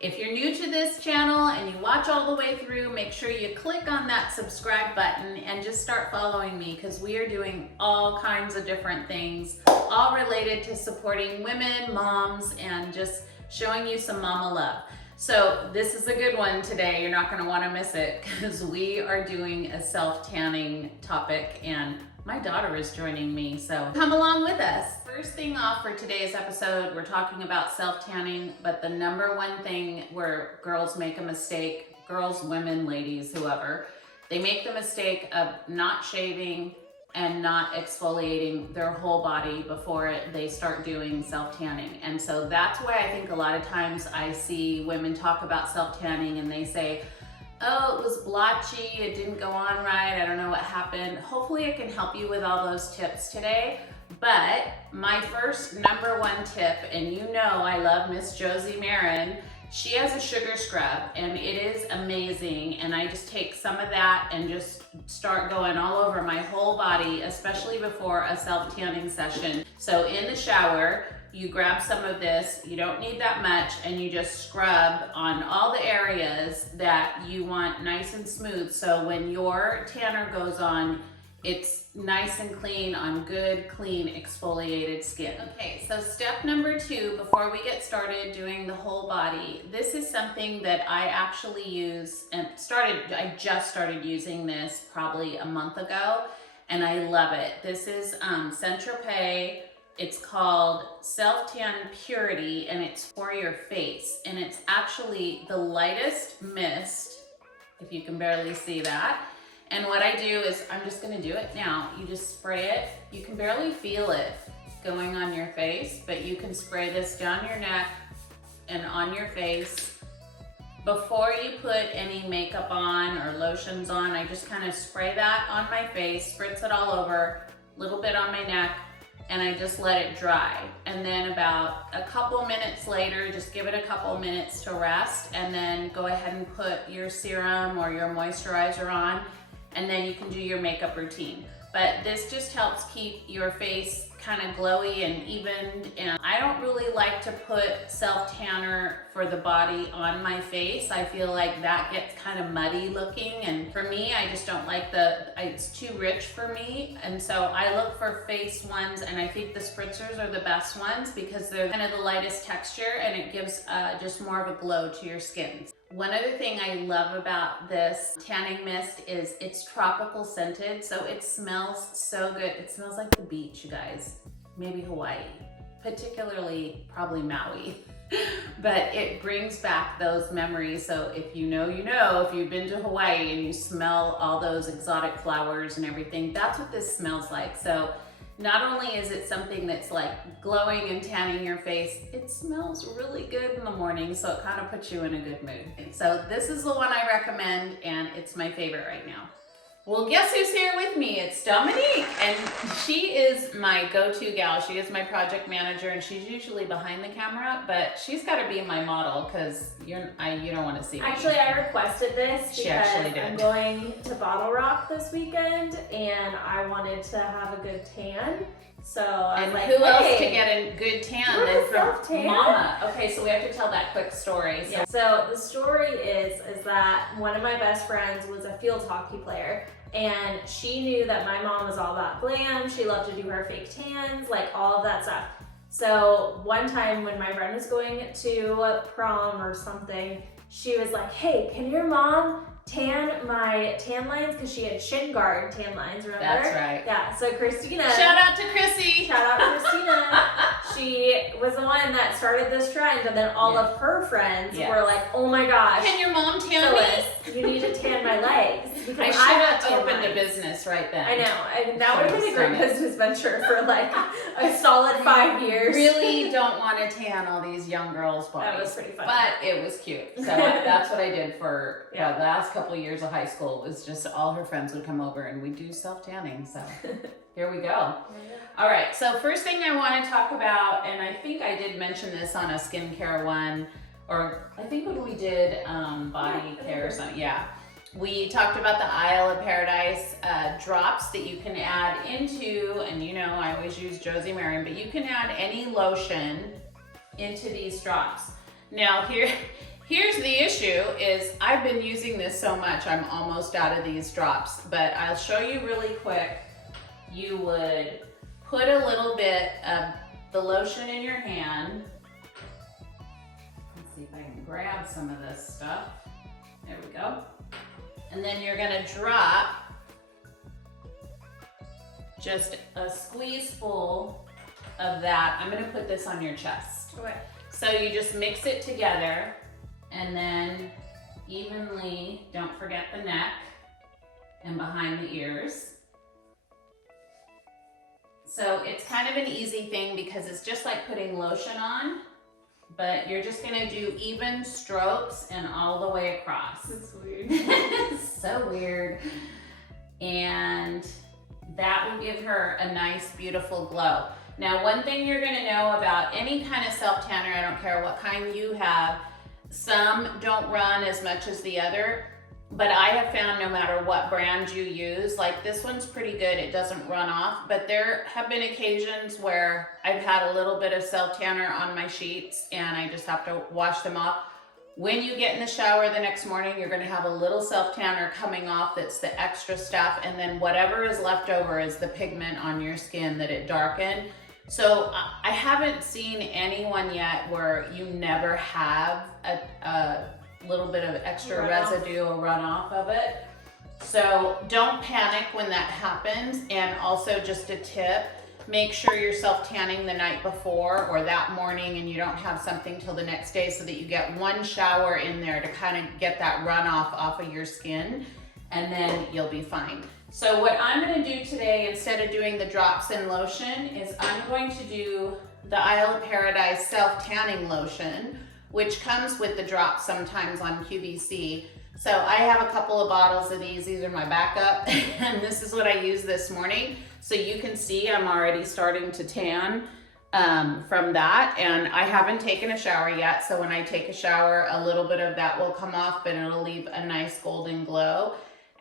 If you're new to this channel and you watch all the way through, make sure you click on that subscribe button and just start following me, because we are doing all kinds of different things, all related to supporting women, moms, and just showing you some mama love. So this is a good one today. You're not gonna wanna miss it, because we are doing a self-tanning topic and my daughter is joining me, so come along with us. First thing off for today's episode, we're talking about self-tanning, but the number one thing where girls make a mistake, girls, women, ladies, whoever, they make the mistake of not shaving and not exfoliating their whole body before they start doing self-tanning. And so that's why I think a lot of times I see women talk about self-tanning and they say, oh, it was blotchy, it didn't go on right, I don't know what happened. Hopefully I can help you with all those tips today. But my first number one tip, and you know I love Miss Josie Maran, she has a sugar scrub and it is amazing, and I just take some of that and just start going all over my whole body, especially before a self-tanning session. So in the shower, you grab some of this, you don't need that much, and you just scrub on all the areas that you want nice and smooth. So when your tanner goes on, it's nice and clean on good, clean, exfoliated skin. Okay, so step number 2, before we get started doing the whole body, this is something that I actually use and I just started using this probably a month ago, and I love it. This is Saint-Tropez. It's called Self-Tan Purity, and it's for your face. And it's actually the lightest mist, if you can barely see that. And what I do is, I'm just gonna do it now. You just spray it. You can barely feel it going on your face, but you can spray this down your neck and on your face. Before you put any makeup on or lotions on, I just kind of spray that on my face, spritz it all over, a little bit on my neck, and I just let it dry. And then about a couple minutes later, just give it a couple minutes to rest, and then go ahead and put your serum or your moisturizer on, and then you can do your makeup routine. But this just helps keep your face kind of glowy and even, and I don't really like to put self-tanner for the body on my face. I feel like that gets kind of muddy looking, and for me, I just don't like it's too rich for me, and so I look for face ones, and I think the spritzers are the best ones because they're kind of the lightest texture, and it gives just more of a glow to your skin. One other thing I love about this tanning mist is it's tropical scented, so it smells so good. It smells like the beach, you guys. Maybe Hawaii, particularly probably Maui. But it brings back those memories. So if you know, you know, if you've been to Hawaii and you smell all those exotic flowers and everything, that's what this smells like. So not only is it something that's like glowing and tanning your face, it smells really good in the morning, so it kind of puts you in a good mood. So this is the one I recommend, and it's my favorite right now. Well, guess who's here with me? It's Dominique, and she is my go-to gal. She is my project manager, and she's usually behind the camera, but she's got to be my model because you don't want to see me. Actually, I requested this because I'm did. going to Bottlerock this weekend, and I wanted to have a good tan. So I was like, who else hey, to get a good tan you're than a from self-tan? Mama? Okay, so we have to tell that quick story. Yeah. So the story is that one of my best friends was a field hockey player, and she knew that my mom was all about glam. She loved to do her fake tans, like all of that stuff. So one time when my friend was going to prom or something, she was like, hey, can your mom tan my tan lines? Because she had shin guard tan lines, remember? That's right. Yeah, so Christina. Shout out to Chrissy. Shout out to Christina. She was the one that started this trend, and then all of her friends were like, oh my gosh. Can your mom tan me? Phyllis, you need to tan my legs. Because I should have opened a business right then. I know, and that would have been a great business venture for like a solid 5 years. Really don't want to tan all these young girls' bodies. That was pretty funny. But it was cute. So that's what I did for the last couple of years of high school. Was just all her friends would come over and we'd do self-tanning. So here we go. All right, so first thing I want to talk about, and I think I did mention this on a skincare one, or I think when we did body care or something, we talked about the Isle of Paradise drops that you can add into, and you know I always use Josie Maran, but you can add any lotion into these drops. Now Here's the issue is I've been using this so much, I'm almost out of these drops, but I'll show you really quick. You would put a little bit of the lotion in your hand. Let's see if I can grab some of this stuff. There we go. And then you're gonna drop just a squeeze full of that. I'm gonna put this on your chest. Okay. So you just mix it together and then evenly, don't forget the neck and behind the ears. So it's kind of an easy thing because it's just like putting lotion on, but you're just gonna do even strokes and all the way across. It's weird. So weird. And that will give her a nice, beautiful glow. Now, one thing you're gonna know about any kind of self-tanner, I don't care what kind you have, some don't run as much as the other, but I have found no matter what brand you use, like this one's pretty good, it doesn't run off, but there have been occasions where I've had a little bit of self-tanner on my sheets and I just have to wash them off. When you get in the shower the next morning, you're gonna have a little self-tanner coming off that's the extra stuff, and then whatever is left over is the pigment on your skin that it darkened. So I haven't seen anyone yet where you never have a little bit of extra residue or runoff of it. So don't panic when that happens. And also just a tip, make sure you're self-tanning the night before or that morning and you don't have something till the next day so that you get one shower in there to kind of get that runoff off of your skin, and then you'll be fine. So what I'm gonna do today, instead of doing the drops in lotion, is I'm going to do the Isle of Paradise self-tanning lotion, which comes with the drops sometimes on QVC. So I have a couple of bottles of these are my backup, and this is what I used this morning. So you can see I'm already starting to tan from that, and I haven't taken a shower yet. So when I take a shower, a little bit of that will come off, but it'll leave a nice golden glow.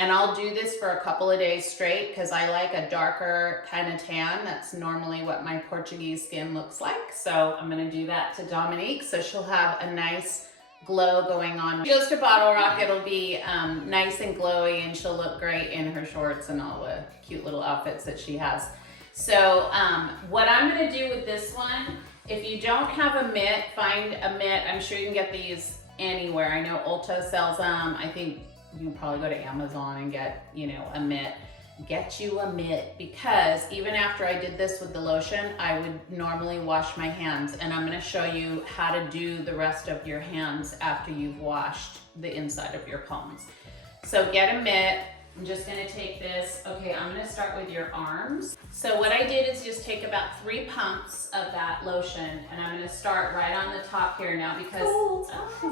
And I'll do this for a couple of days straight because I like a darker kind of tan. That's normally what my Portuguese skin looks like. So I'm gonna do that to Dominique so she'll have a nice glow going on. When she goes to Bottlerock, it'll be nice and glowy and she'll look great in her shorts and all the cute little outfits that she has. So what I'm gonna do with this one, if you don't have a mitt, find a mitt. I'm sure you can get these anywhere. I know Ulta sells them. I think you can probably go to Amazon and get, a mitt. Get you a mitt, because even after I did this with the lotion, I would normally wash my hands, and I'm gonna show you how to do the rest of your hands after you've washed the inside of your palms. So get a mitt. I'm just gonna take this. Okay, I'm gonna start with your arms. So what I did is just take about 3 pumps of that lotion, and I'm gonna start right on the top here now because,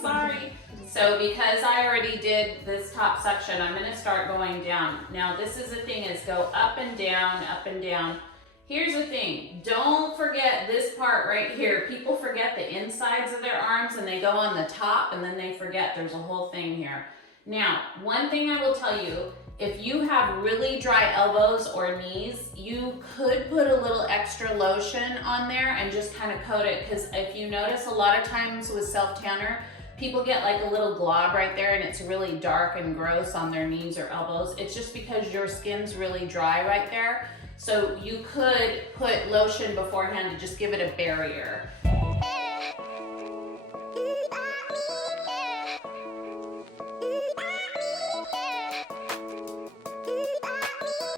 sorry. So because I already did this top section, I'm gonna start going down. Now this is the thing, is go up and down, up and down. Here's the thing, don't forget this part right here. People forget the insides of their arms and they go on the top and then they forget there's a whole thing here. Now, one thing I will tell you, if you have really dry elbows or knees, you could put a little extra lotion on there and just kind of coat it, because if you notice, a lot of times with self-tanner, people get like a little glob right there and it's really dark and gross on their knees or elbows. It's just because your skin's really dry right there. So you could put lotion beforehand to just give it a barrier.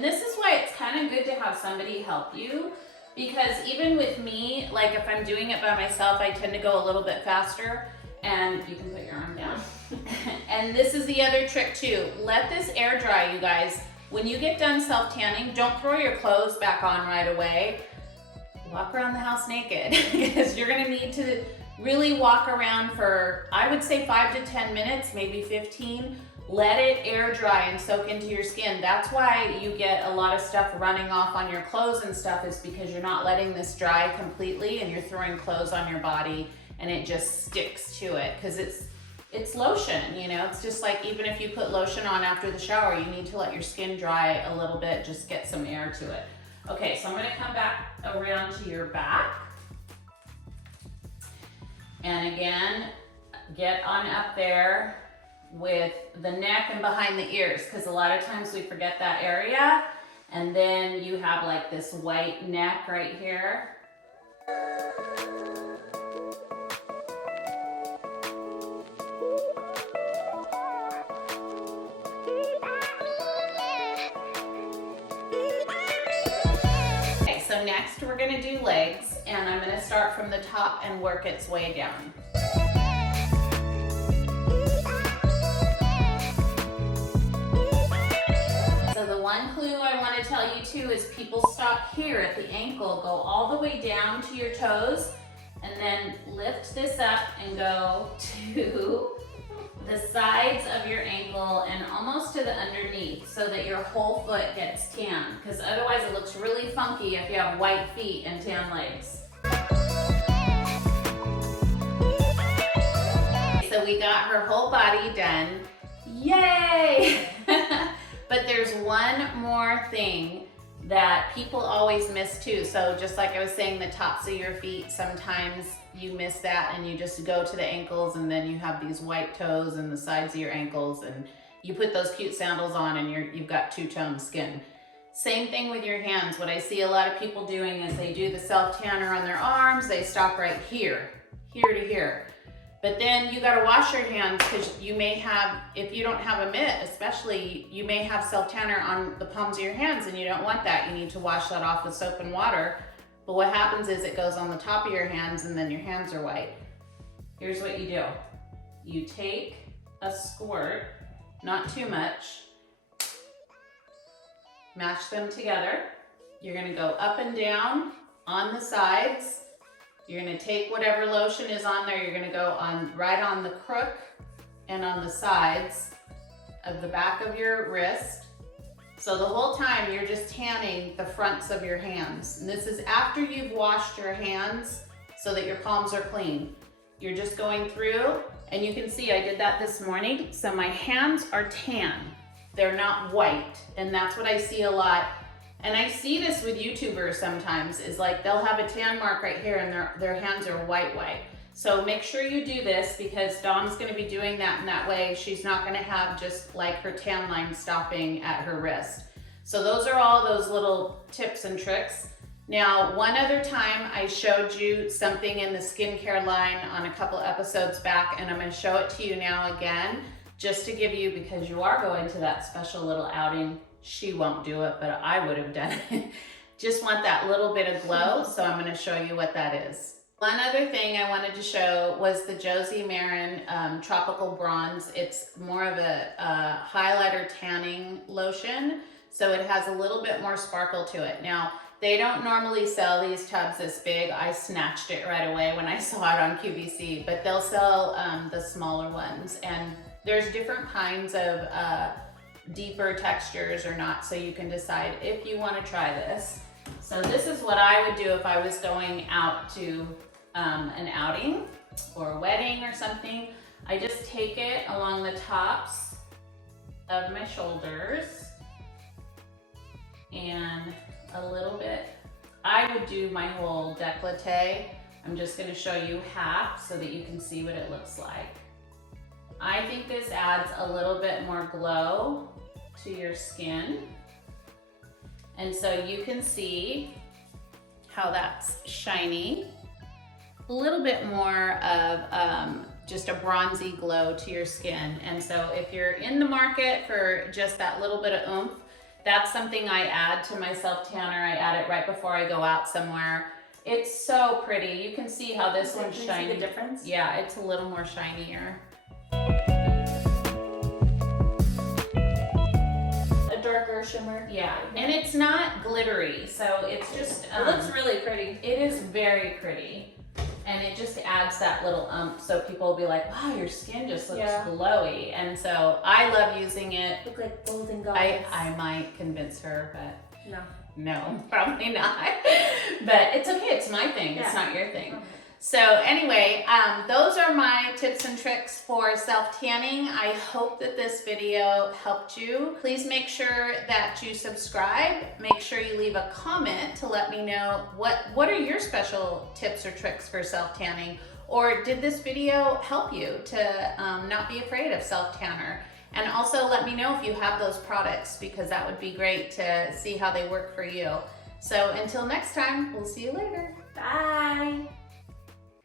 This is why it's kind of good to have somebody help you, because even with me, like if I'm doing it by myself, I tend to go a little bit faster, and you can put your arm down. And this is the other trick too. Let this air dry, you guys. When you get done self-tanning, don't throw your clothes back on right away. Walk around the house naked, because you're gonna need to really walk around for, I would say 5 to 10 minutes, maybe 15. Let it air dry and soak into your skin. That's why you get a lot of stuff running off on your clothes and stuff, is because you're not letting this dry completely and you're throwing clothes on your body and it just sticks to it, because it's lotion, it's just like, even if you put lotion on after the shower, you need to let your skin dry a little bit, just get some air to it. Okay, so I'm gonna come back around to your back. And again, get on up there with the neck and behind the ears, because a lot of times we forget that area. And then you have like this white neck right here. Okay, so next we're gonna do legs, and I'm gonna start from the top and work its way down. One clue I want to tell you too is people stop here at the ankle, go all the way down to your toes, and then lift this up and go to the sides of your ankle and almost to the underneath so that your whole foot gets tan, because otherwise it looks really funky if you have white feet and tan legs. So we got her whole body done. Yay! But there's one more thing that people always miss too. So just like I was saying, the tops of your feet, sometimes you miss that and you just go to the ankles, and then you have these white toes and the sides of your ankles, and you put those cute sandals on and you've got two-tone skin. Same thing with your hands. What I see a lot of people doing is they do the self-tanner on their arms, they stop right here, here to here. But then you gotta wash your hands, because you may have, if you don't have a mitt especially, you may have self-tanner on the palms of your hands, and you don't want that. You need to wash that off with soap and water. But what happens is it goes on the top of your hands, and then your hands are white. Here's what you do. You take a squirt, not too much, mash them together. You're gonna go up and down on the sides. You're gonna take whatever lotion is on there, you're gonna go on right on the crook and on the sides of the back of your wrist. So the whole time you're just tanning the fronts of your hands. And this is after you've washed your hands so that your palms are clean. You're just going through, and you can see I did that this morning. So my hands are tan. They're not white. And that's what I see a lot. And I see this with YouTubers sometimes, is like they'll have a tan mark right here and their hands are white. So make sure you do this, because Dom's gonna be doing that, and that way she's not gonna have just like her tan line stopping at her wrist. So those are all those little tips and tricks. Now, one other time I showed you something in the skincare line on a couple episodes back, and I'm gonna show it to you now again, just to give you, because you are going to that special little outing. She won't do it, but I would have done it. Just want that little bit of glow, so I'm gonna show you what that is. One other thing I wanted to show was the Josie Maran Tropical Bronze. It's more of a highlighter tanning lotion, so it has a little bit more sparkle to it. Now, they don't normally sell these tubs this big. I snatched it right away when I saw it on QVC, but they'll sell the smaller ones. And there's different kinds of deeper textures or not, so you can decide if you want to try this. So this is what I would do if I was going out to an outing or a wedding or something. I just take it along the tops of my shoulders and a little bit. I would do my whole décolleté. I'm just going to show you half so that you can see what it looks like. I think this adds a little bit more glow to your skin. And so you can see how that's shiny. A little bit more of just a bronzy glow to your skin. And so if you're in the market for just that little bit of oomph, that's something I add to my self-tanner. I add it right before I go out somewhere. It's so pretty. You can see how this one's shiny. See the difference? Yeah, it's a little more shinier. Darker shimmer. Yeah, and it's not glittery, so it's just it looks really pretty. It is very pretty, and it just adds that little so people will be like, wow, your skin just looks glowy. And so I love using it. Look like golden goddess. I might convince her, but no, probably not. But it's okay, it's my thing. It's not your thing. Okay. So anyway, those are my tips and tricks for self-tanning. I hope that this video helped you. Please make sure that you subscribe. Make sure you leave a comment to let me know what are your special tips or tricks for self-tanning, Or did this video help you to not be afraid of self-tanner? And also let me know if you have those products, because that would be great to see how they work for you. So until next time, we'll see you later. Bye.